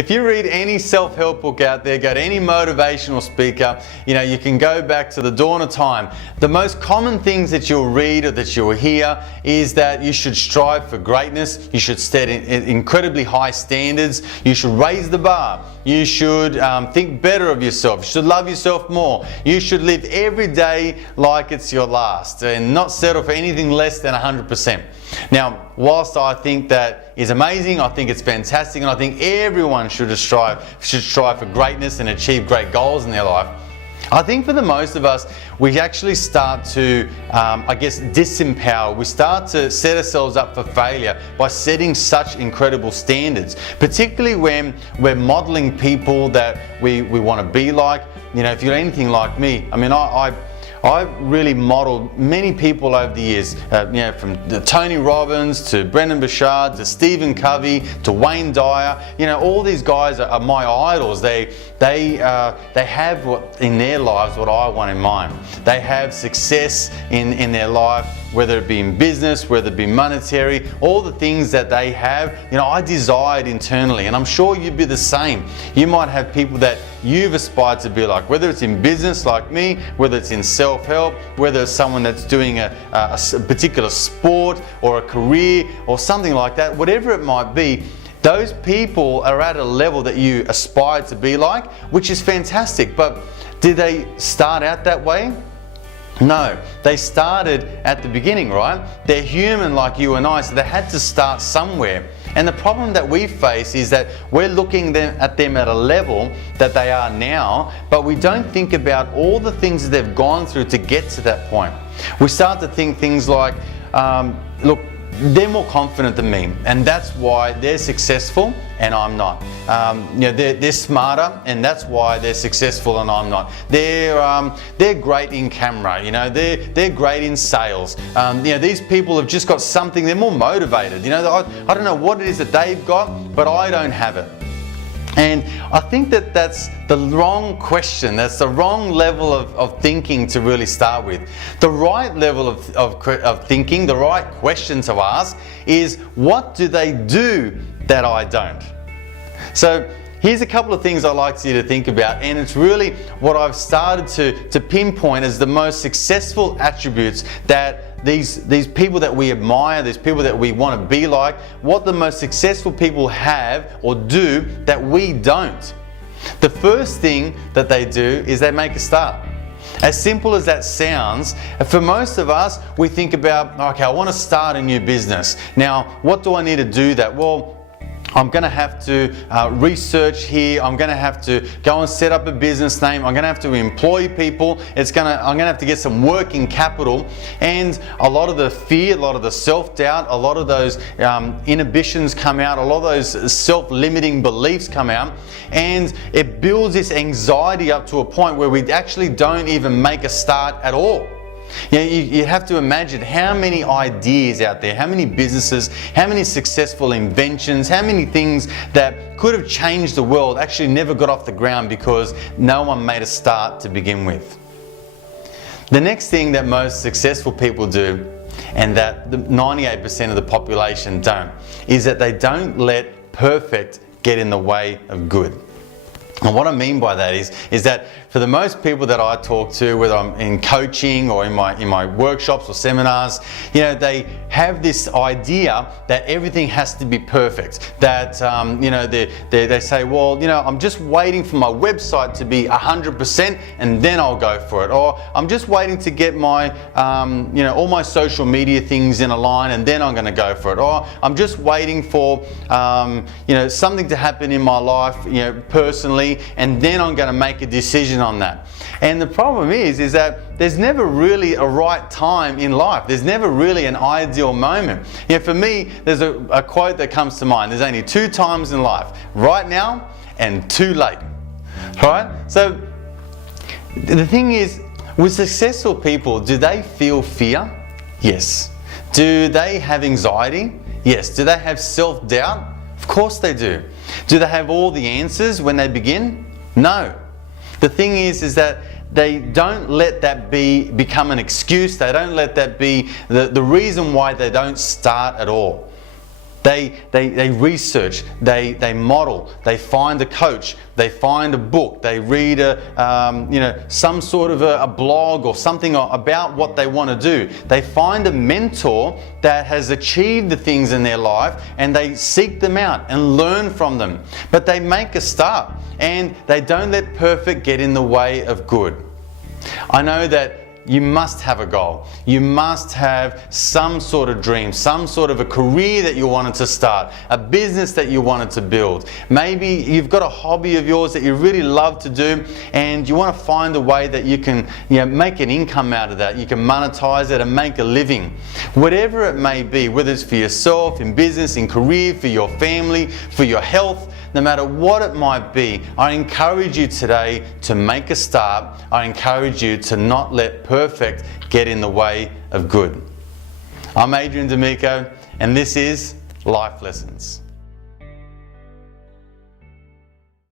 If you read any self-help book out there, go to any motivational speaker, you can go back to the dawn of time. The most common things that you'll read or that you'll hear is that you should strive for greatness, you should set incredibly high standards, you should raise the bar, you should think better of yourself, you should love yourself more, you should live every day like it's your last and not settle for anything less than 100%. Now, whilst I think that is amazing, I think it's fantastic, and I think everyone should strive for greatness and achieve great goals in their life, I think for the most of us, we actually start to, disempower. We start to set ourselves up for failure by setting such incredible standards, particularly when we're modeling people that we want to be like. If you're anything like me, I've really modeled many people over the years, from Tony Robbins to Brendan Burchard to Stephen Covey to Wayne Dyer. All these guys are my idols. They have what in their lives what I want in mine. They have success in their life, whether it be in business, whether it be monetary, all the things that they have, I desired internally, and I'm sure you'd be the same. You might have people that you've aspired to be like, whether it's in business like me, whether it's in self-help, whether it's someone that's doing a particular sport or a career or something like that, whatever it might be. Those people are at a level that you aspire to be like, which is fantastic. But did they start out that way? No, they started at the beginning, right? They're human like you and I, so they had to start somewhere. And the problem that we face is that we're looking at them at a level that they are now, but we don't think about all the things that they've gone through to get to that point. We start to think things like, look, they're more confident than me, and that's why they're successful and I'm not. They're smarter, and that's why they're successful and I'm not. They're great in camera. They're great in sales. These people have just got something. They're more motivated. I don't know what it is that they've got, but I don't have it. And I think that that's the wrong question. That's the wrong level of thinking to really start with. The right level of thinking, the right question to ask is, what do they do that I don't? So here's a couple of things I'd like you to think about, and it's really what I've started to pinpoint as the most successful attributes that these people that we admire, these people that we want to be like, what the most successful people have or do that we don't. The first thing that they do is they make a start. As simple as that sounds, for most of us, we think about, okay, I want to start a new business. Now, what do I need to do that? Well, I'm going to have to research here. I'm going to have to go and set up a business name. I'm going to have to employ people. I'm going to have to get some working capital, and a lot of the fear, a lot of the self-doubt, a lot of those inhibitions come out, a lot of those self-limiting beliefs come out, and it builds this anxiety up to a point where we actually don't even make a start at all. You have to imagine how many ideas out there, how many businesses, how many successful inventions, how many things that could have changed the world actually never got off the ground because no one made a start to begin with. The next thing that most successful people do, and that the 98% of the population don't, is that they don't let perfect get in the way of good. And what I mean by that is that for the most people that I talk to, whether I'm in coaching or in my workshops or seminars, they have this idea that everything has to be perfect. That they say, well, I'm just waiting for my website to be 100% and then I'll go for it. Or I'm just waiting to get my all my social media things in a line and then I'm going to go for it. Or I'm just waiting for something to happen in my life, personally, and then I'm going to make a decision on that. And the problem is that there's never really a right time in life. There's never really an ideal moment. For me, there's a quote that comes to mind. There's only two times in life: right now and too late. Right? So the thing is, with successful people, do they feel fear? Yes. Do they have anxiety? Yes. Do they have self-doubt? Of course they do. Do they have all the answers when they begin? No. The thing is that they don't let that become an excuse. They don't let that be the reason why they don't start at all. They research, they model, they find a coach, they find a book, they read some sort of a blog or something about what they want to do. They find a mentor that has achieved the things in their life and they seek them out and learn from them. But they make a start and they don't let perfect get in the way of good. I know that you must have a goal. You must have some sort of dream, some sort of a career that you wanted to start, a business that you wanted to build. Maybe you've got a hobby of yours that you really love to do and you want to find a way that you can make an income out of that. You can monetize it and make a living. Whatever it may be, whether it's for yourself, in business, in career, for your family, for your health, no matter what it might be, I encourage you today to make a start. I encourage you to not let perfect get in the way of good. I'm Adrian D'Amico, and this is Life Lessons.